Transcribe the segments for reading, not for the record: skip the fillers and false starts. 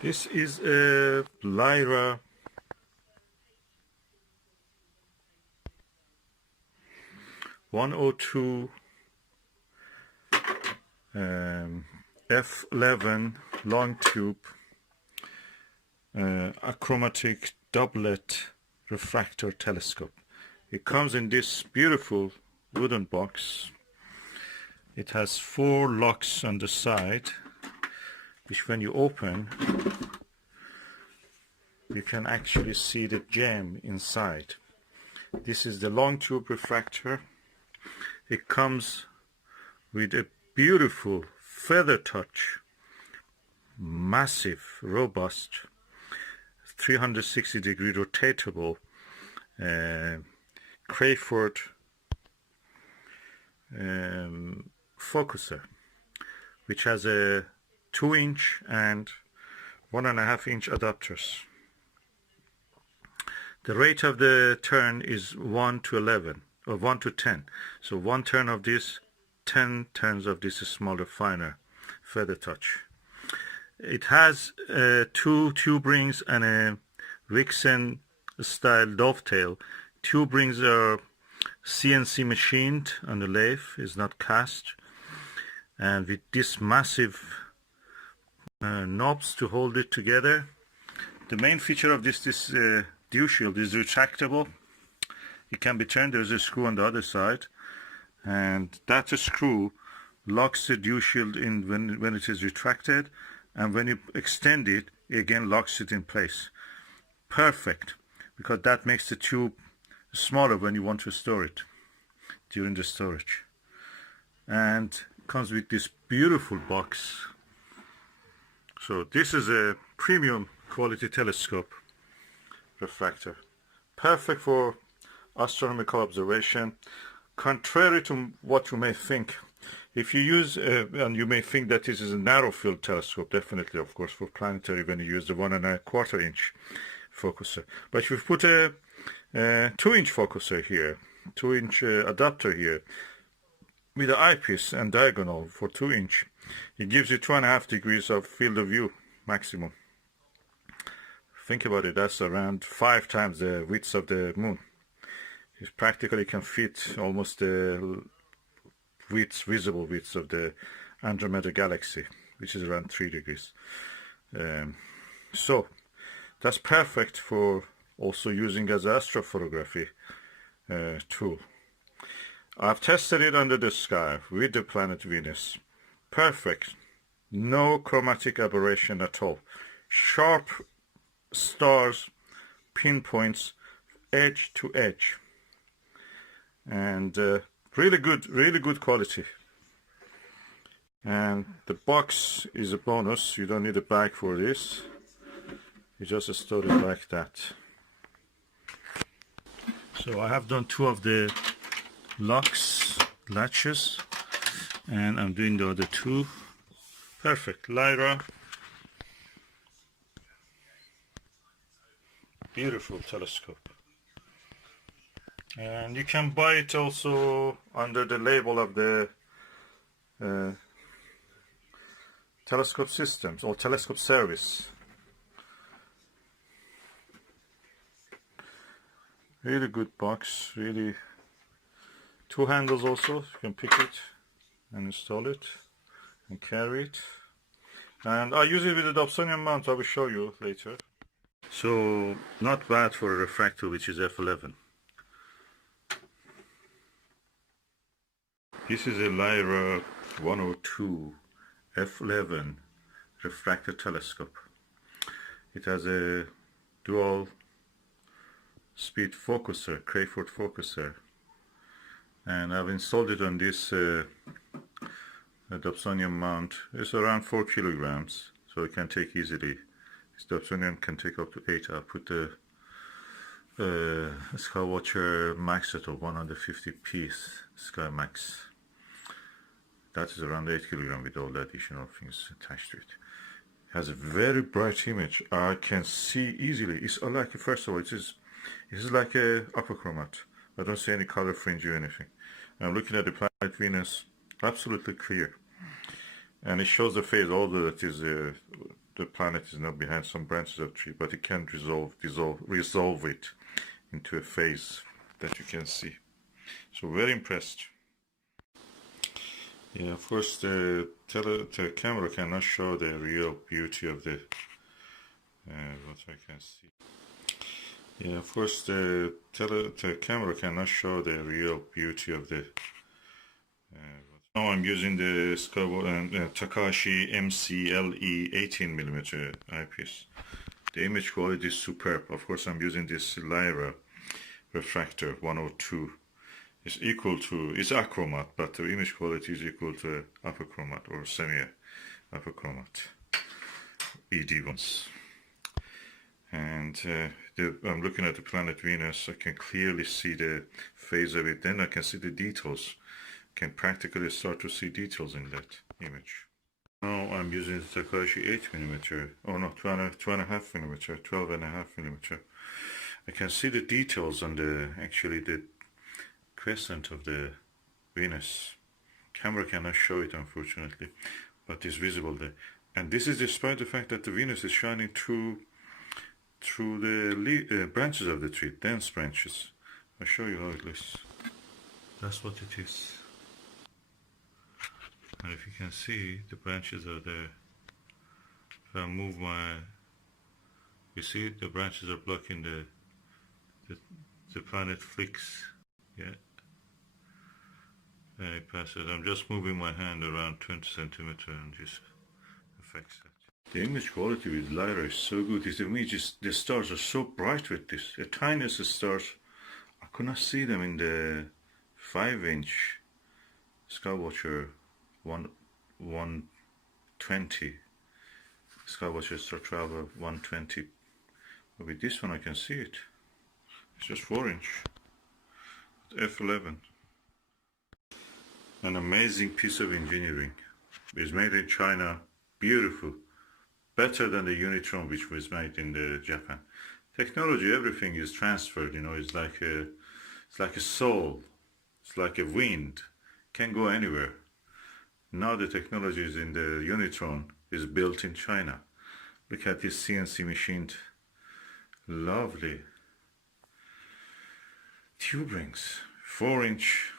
This is a Lyra 102 F11 long tube achromatic doublet refractor telescope. It comes in this beautiful wooden box. It has 4 locks on the side, which when you open, you can actually see the gem inside. This is the long tube refractor. It comes with a beautiful feather touch, massive, robust, 360-degree rotatable Crayford focuser, which has a 2-inch and 1.5-inch adapters. The rate of the turn is 1 to 11 or 1 to 10. So 1 turn of this, 10 turns of this smaller, finer feather touch. It has 2 tube rings and a Vixen style dovetail. Tube rings are CNC machined on the lathe, is not cast, and with this massive knobs to hold it together. The main feature of this dew shield is retractable. It can be turned. There's a screw on the other side, and that screw locks the dew shield in when it is retracted, and when you extend it, it again locks it in place. Perfect, because that makes the tube smaller when you want to store it during the storage. And comes with this beautiful box. So this is a premium quality telescope refractor, perfect for astronomical observation. Contrary to what you may think, if you use and you may think that this is a narrow field telescope, definitely, of course, for planetary when you use the 1.25 inch focuser. But if you put a 2-inch focuser here, 2-inch adapter here, with the eyepiece and diagonal for 2-inch, it gives you 2.5 degrees of field of view maximum. Think about it, that's around 5 times the width of the moon. It practically can fit almost the visible width of the Andromeda galaxy, which is around 3 degrees. So that's perfect for also using as an astrophotography tool. I've tested it under the sky with the planet Venus. Perfect. No chromatic aberration at all. Sharp stars, pinpoints, edge to edge. And really good quality. And the box is a bonus. You don't need a bag for this. You just store it like that. So I have done 2 of the latches, and I'm doing the other 2. Perfect. Lyra, beautiful telescope, and you can buy it also under the label of the telescope systems or telescope service. Really good box, really. 2 handles also, you can pick it and install it and carry it. And I use it with a Dobsonian mount, I will show you later. So not bad for a refractor which is f11. This is a Lyra 102 f11 refractor telescope. It has a dual speed focuser, Crayford focuser, and I've installed it on this Dobsonian mount. It's around 4 kilograms, so it can take easily. This Dobsonian can take up to 8. I'll put the Skywatcher Max at 150 piece Sky Max. That is around 8 kilograms with all the additional things attached to it. It has a very bright image. I can see easily. It's like, first of all, it is like a upper chromat. I don't see any color fringe or anything. I'm looking at the planet Venus, absolutely clear. And it shows the phase, although it is the planet is not behind some branches of tree, but it can resolve it into a phase that you can see. So very impressed. Yeah, of course the camera cannot show the real beauty of the what I can see. Yeah, of course the camera cannot show the real beauty of the now I'm using the Takashi MCLE 18mm eyepiece. The image quality is superb. Of course I'm using this Lyra Refractor 102. It's equal to, it's achromat, but the image quality is equal to apochromat or semi-apochromat ED ones. And I'm looking at the planet Venus. I can clearly see the phase of it. Then I can see the details. Can practically start to see details in that image. Now I'm using the Takashi 8mm, oh no, 2.5mm, 12.5mm. I can see the details on the, actually the crescent of the Venus. Camera cannot show it unfortunately, but it's visible there. And this is despite the fact that the Venus is shining through the branches of the tree, dense branches. I'll show you how it looks. That's what it is. And if you can see, the branches are there. If I move my, you see the branches are blocking the planet flicks. Yeah. And it passes. I'm just moving my hand around 20 centimeters and just affects that. The image quality with Lyra is so good. The stars are so bright with this. The tiniest stars, I could not see them in the 5-inch Skywatcher 120. Skywatcher Star Traveler 120. But with this one I can see it. It's just 4-inch. F11. An amazing piece of engineering. It's made in China. Beautiful. Better than the Unitron which was made in Japan. Technology, everything is transferred, you know, it's like a soul. It's like a wind. Can go anywhere. Now the technology is in the Unitron is built in China. Look at this CNC machined, lovely tube rings, 4-inch,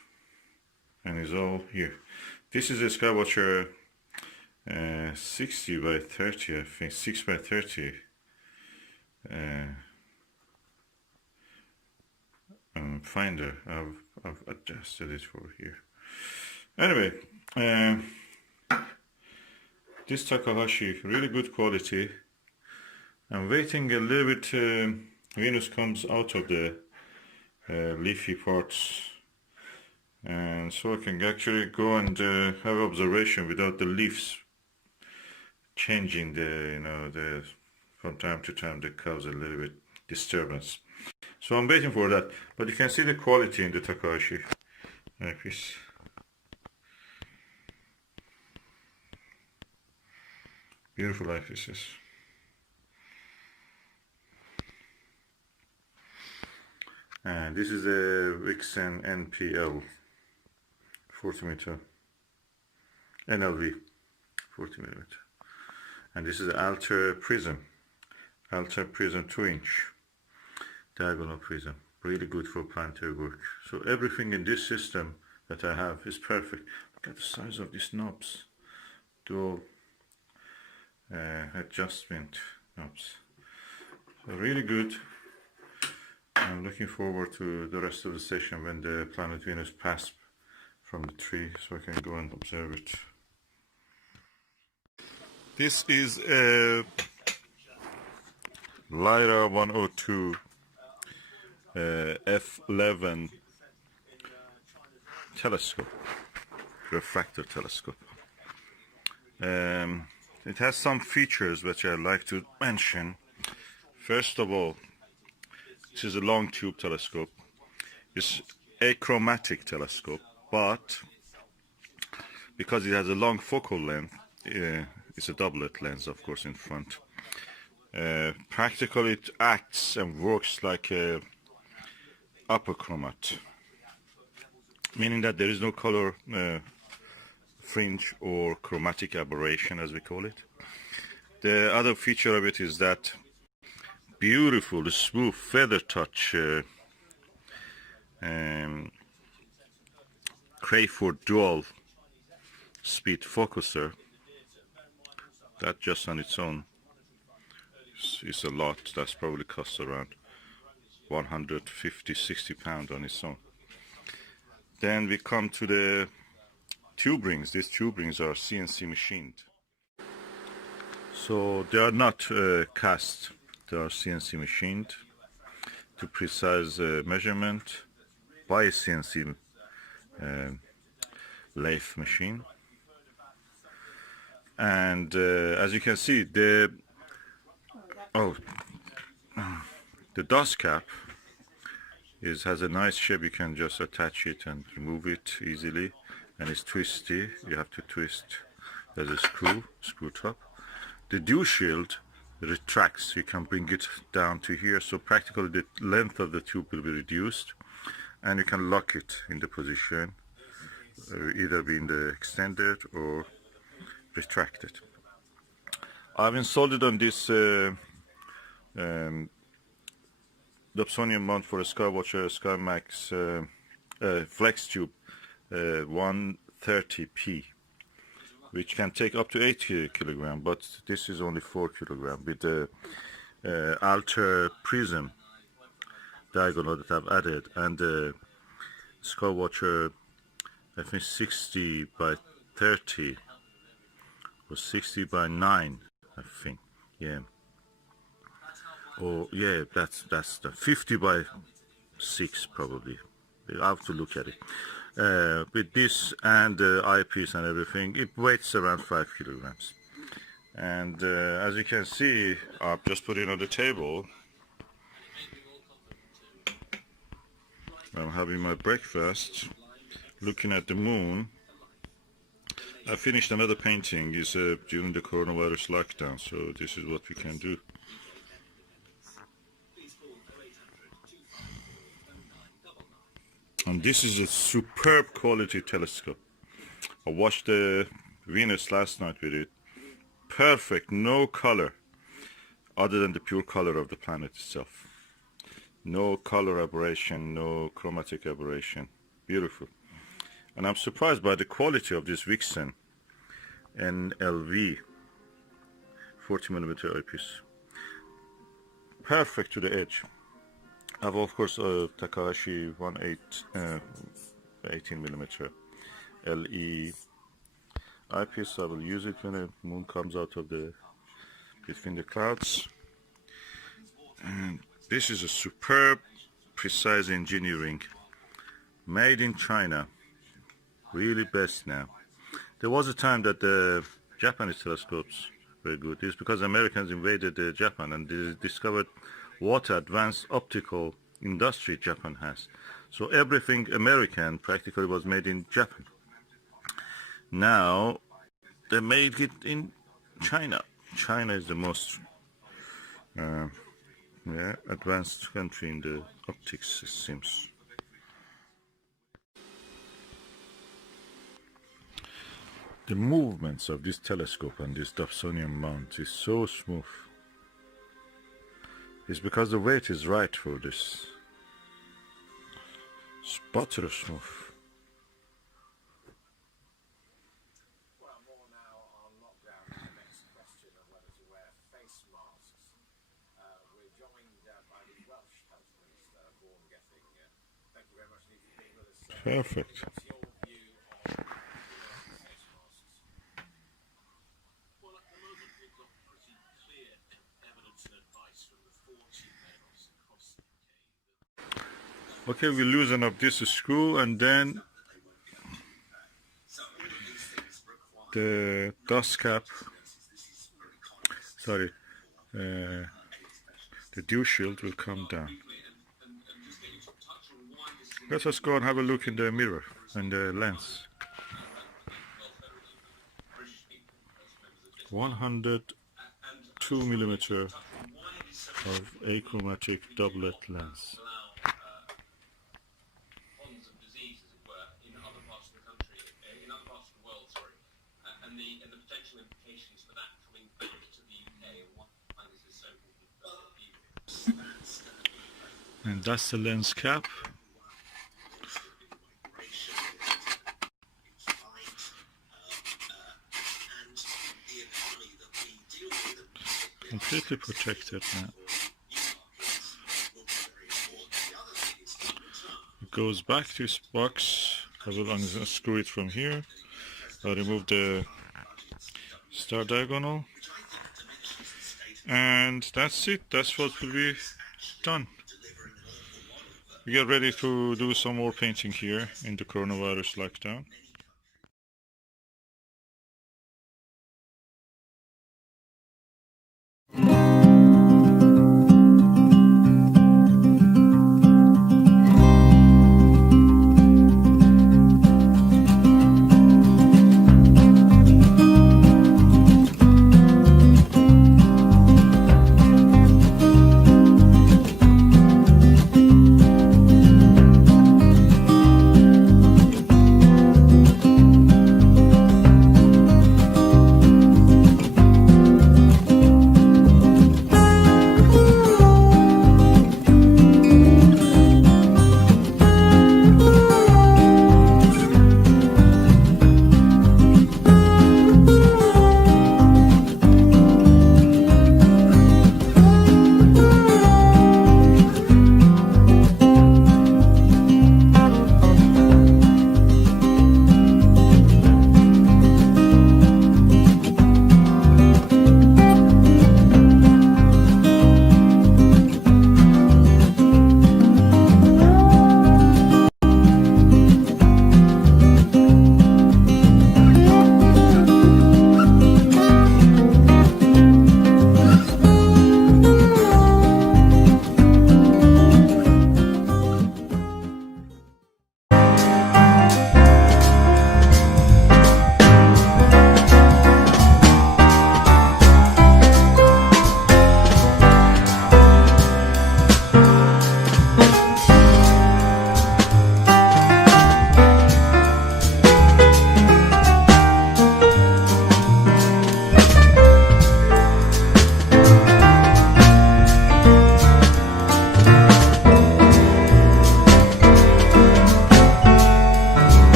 and is all here. This is a Skywatcher 60 by 30, I think 6 by 30 finder. I've adjusted it for here. Anyway, this Takahashi, really good quality. I'm waiting a little bit. Venus comes out of the leafy parts, and so I can actually go and have observation without the leaves changing from time to time that cause a little bit disturbance. So I'm waiting for that, but you can see the quality in the Takahashi eyepiece. Beautiful eyepieces. And this is a Vixen NPL 40mm, NLV 40mm, and this is the Alter Prism 2-inch diagonal prism, really good for planetary work. So everything in this system that I have is perfect. Look at the size of these knobs, dual adjustment knobs, so really good. I'm looking forward to the rest of the session when the planet Venus passed from the tree, so I can go and observe it. This is a Lyra 102 F11 telescope, refractor telescope. It has some features which I'd like to mention. First of all, this is a long tube telescope. It's a chromatic telescope, but because it has a long focal length, it's a doublet lens, of course, in front. Practically, it acts and works like a apochromat, meaning that there is no color fringe or chromatic aberration, as we call it. The other feature of it is that beautiful, smooth feather touch Crayford dual speed focuser. That just on its own is a lot. That's probably costs around 150-60 pounds on its own. Then we come to the tube rings. These tube rings are CNC machined. So they are not cast, they are CNC machined to precise measurement by a CNC lathe machine. And as you can see, the dust cap has a nice shape. You can just attach it and remove it easily, and it's twisty. You have to twist. There's a screw top. The dew shield retracts. You can bring it down to here, so practically the length of the tube will be reduced, and you can lock it in the position, either being the extended or retracted. I've installed it on this Dobsonian mount for a Skywatcher SkyMax Flex Tube 130p, which can take up to 80 kilogram, but this is only 4 kilogram with the alter prism diagonal that I've added, and the Skywatcher, I think 60 by 30 or 60 by 9, I think, yeah. Oh yeah, that's the 50 by 6 probably. I have to look at it. With this and the eyepiece and everything, it weighs around 5 kilograms. And as you can see, I've just put it on the table. I'm having my breakfast, looking at the moon. I finished another painting. It's during the coronavirus lockdown, so this is what we can do. And this is a superb quality telescope. I watched the Venus last night with it. Perfect, no color other than the pure color of the planet itself. No color aberration, no chromatic aberration. Beautiful. And I'm surprised by the quality of this Vixen NLV 40mm eyepiece. Perfect to the edge. I have of course Takahashi 18mm LE eyepiece. I will use it when the moon comes out of between the clouds. And this is a superb, precise engineering, made in China. Really best now. There was a time that the Japanese telescopes were good. It's because Americans invaded Japan and they discovered what advanced optical industry Japan has. So everything American practically was made in Japan. Now they made it in China. China is the most advanced country in the optics, it seems. The movements of this telescope and this Dobsonian mount is so smooth. It's because the weight is right for this. It's butter smooth. Well, more now on lockdown and the next question of whether to wear face masks. We're joined by the Welsh Health Minister, Vaughan Gething. Thank you very much indeed for being with us. Perfect. What's your view on face masks? Well, at the moment we've got pretty clear evidence and advice from the 40 mayors across the UK. Okay, we loosen up this screw and then the dust cap, the dew shield will come down. Let us go and have a look in the mirror and the lens. 102mm of achromatic doublet lens. And the potential implications for that coming back to the UK And that's the lens cap. Completely protected now. It goes back to its box. I will unscrew it from here. I'll remove the star diagonal. And that's it. That's what will be done. We get ready to do some more painting here in the coronavirus lockdown.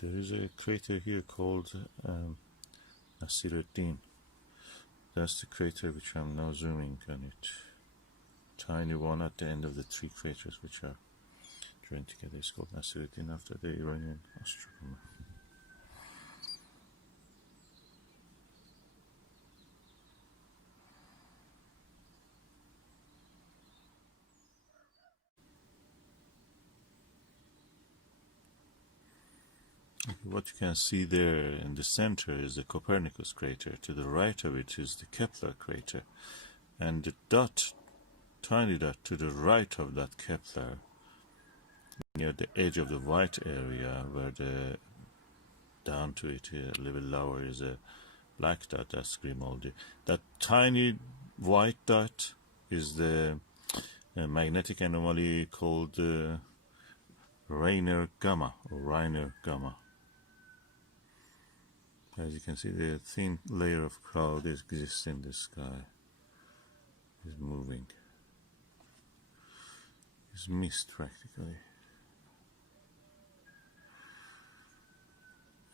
There is a crater here called Nasiruddin. That's the crater which I'm now zooming on it. Tiny one at the end of the three craters which are joined together. It's called Nasiruddin after the Iranian astronomer. What you can see there in the center is the Copernicus crater. To the right of it is the Kepler crater. And the dot, tiny dot to the right of that Kepler, near the edge of the white area, where the down to it a little lower is a black dot, that's Grimaldi. That tiny white dot is the magnetic anomaly called Rainer Gamma, or Reiner Gamma. As you can see, the thin layer of cloud exists in the sky. Is moving. It's mist practically.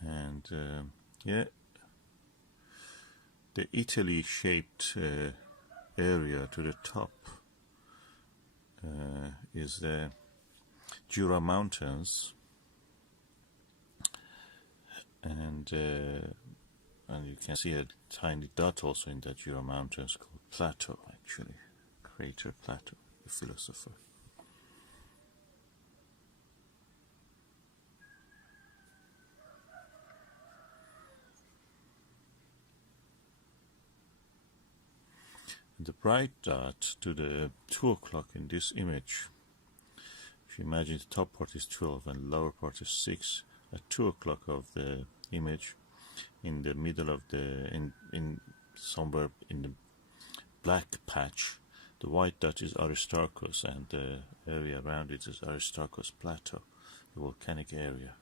And yeah, the Italy-shaped area to the top is the Jura Mountains, and you can see a tiny dot also in the Jura Mountains called Plateau, actually, crater Plateau, the philosopher. The bright dot to the 2 o'clock in this image, if you imagine the top part is 12 and the lower part is 6, at 2 o'clock of the image, in the middle of the, in somewhere in the black patch, the white dot is Aristarchus, and the area around it is Aristarchus Plateau, the volcanic area.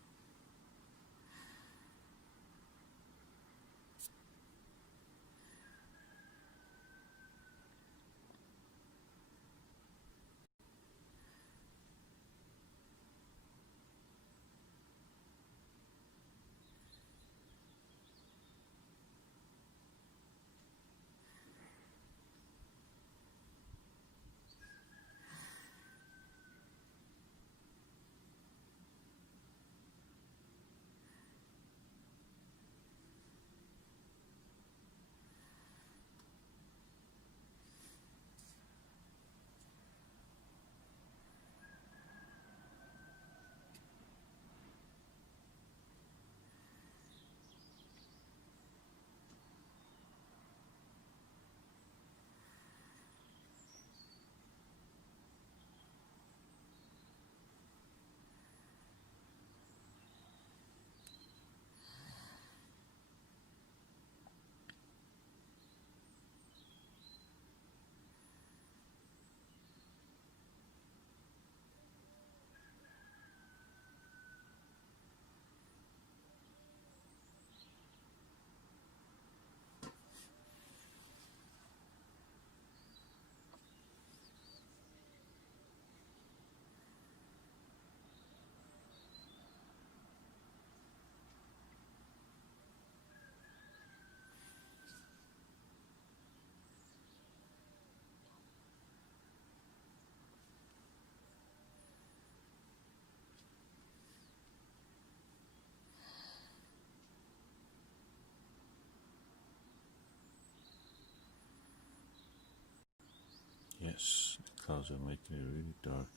Yes, the clouds are making it really dark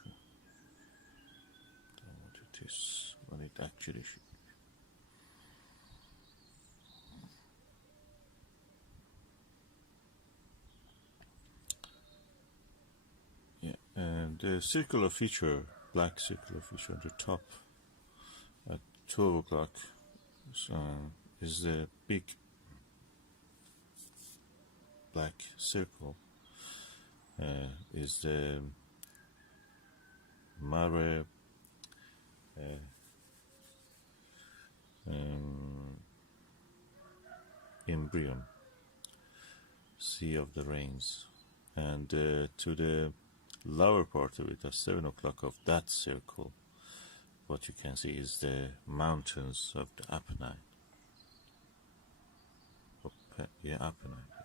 than what it is, what it actually should be. Yeah, and the circular feature, black circular feature at the top at 12 o'clock is the big black circle, is the Mare Imbrium, Sea of the Rains, and to the lower part of it at 7 o'clock of that circle, what you can see is the mountains of the Apennine. Apennine.